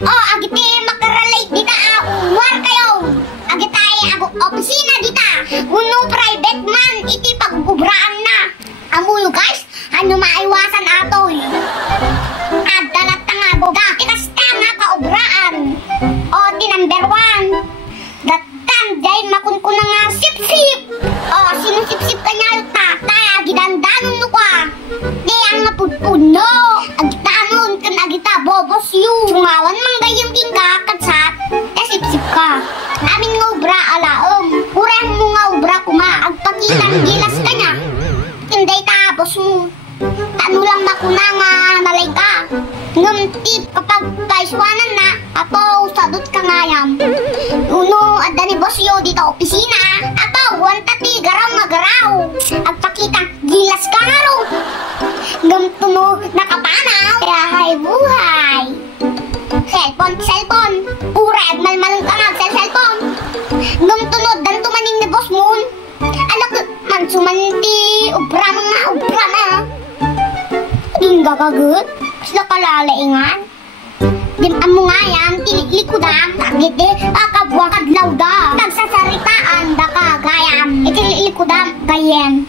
Oh, agiti makarelate dita war kayo. Agitay opisina dita. Uno private man iti pagbubraan na. Amuyo guys, ano maiwasan atoy. Adalat nga boga, ikasta nga kaubraan. O di number 1. Datan dahil makunkuna nga sip-sip. O sino sip-sip kanya ta? Taya gidandanon no ka. Di ang napudpuno. Agitanon kan agita bobos yu. Sumawan man gayong kingkakatsat. Sip-sip ka. Amin nga ubra alaom. Urang mo nga ubra kuma. Agpakitang gilas kanya. Tinday tapos mo. Ano lang makuna nga nalay ka. Ngamtip kapag kaiswanan na. Apo, sadot ka ngayam. Uno, adda ni boss yo dito opisina. Apo, wantati garaw nga garaw. Agpakita, gilas ka nga ro. Gamto mo nakapanaw. Kaya hay buhay. Cellphone. Urag, malmalong ka nga cellphone. Gamtunod, danto maning ni boss mo. Alak, mansumanti, ubra na. Hindi gagagot. Sila kalalaingan. Diman mo nga yan, tililikudam. Tagit kakabuang kadlaw da. Nagsasaritaan da ka, gayam. Itililikudam, gayem.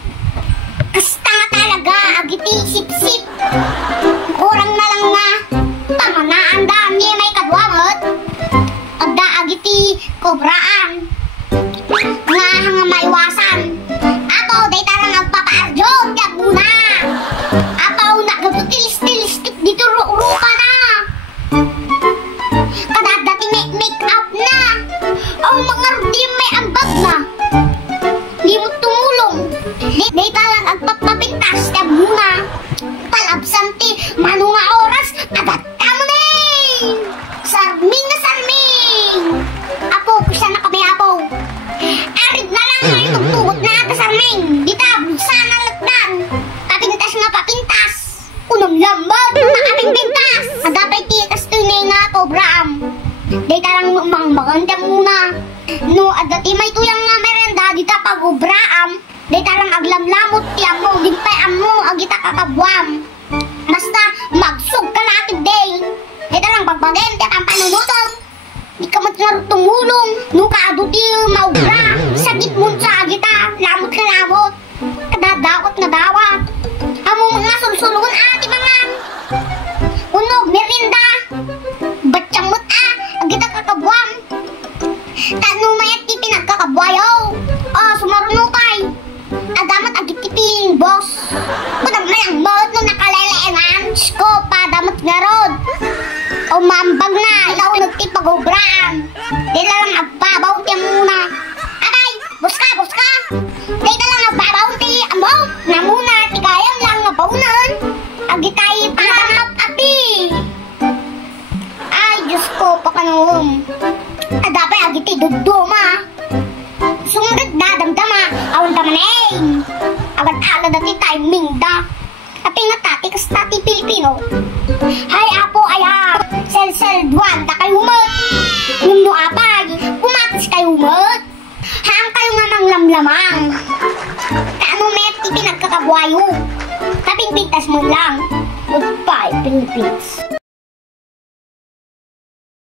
Kasta nga talaga, agiti sip-sip. Kurang na lang nga. Pamanaan da, niya may kadwamot. Agda agiti kobraan. Nga hanga maiwasan. Ato, day tarang agpapaarjo, tiyak muna. Ato, nagagutilis-tilis dito ruka na. Kadadati make up na. Ang mga di may ambag na. Di mo tumulong. Day talang agpapapintas, tiyak muna. Palabsanti, mano nga oras, adata mo na eh. Sarming na sarming. Apo, kusa na kami apo. Arid na lang nga itong tugot na ata sarming. Dita, bulsa na lagdan. Papintas nga papintas. Unang lamad na aming pintas. Agapay tikas tunay nga to, Bram. Day tarang maganda muna. No, adati may tuyang nga merenda, dita pag-ubraam. Day tarang aglamlamot tiyang mo, dimpay amo, agita kakabwam. Basta, magsug ka natin, day. Day tarang pagbagente ang panunutog. Di ka matulog tumulong. No, kaaduti maubra. Sakit mo sa agita, lamot ka lamot. Kadadawat na dawat. Amo mga sulsulungan ati mga. Unog, merinda. Batsyang mut agita kakabwam. Tano mayat ti pinagkakabwayo. Sumarunukay. Adamat agit ti piling boss. Kudang mayang mot no nakaleleman. Sko pa damat nga rod. Mambag na. Ilaw nagtipag-ubraan. Dila lang agbabaw ti muna. Abay, buska. Dila lang agbabaw ti amo. Namuna ti gayam lang nabaunan. Agitay pangamap api. Ay, Diyos ko, pakanom. Adapay agiti duduma. Sumunod na damdama. Awan damaneng. Agad-agad dati timing da. Tapi nga tati kas tati Pilipino. Hay apo aya. Sel duwan da kayo umot. Nung apay. Pumatis kayo umot. Hang kayo nga mang lamlamang. Kaano met ti pinagkakabwayo. Kaping pintas mo lang. Goodbye, Philippines.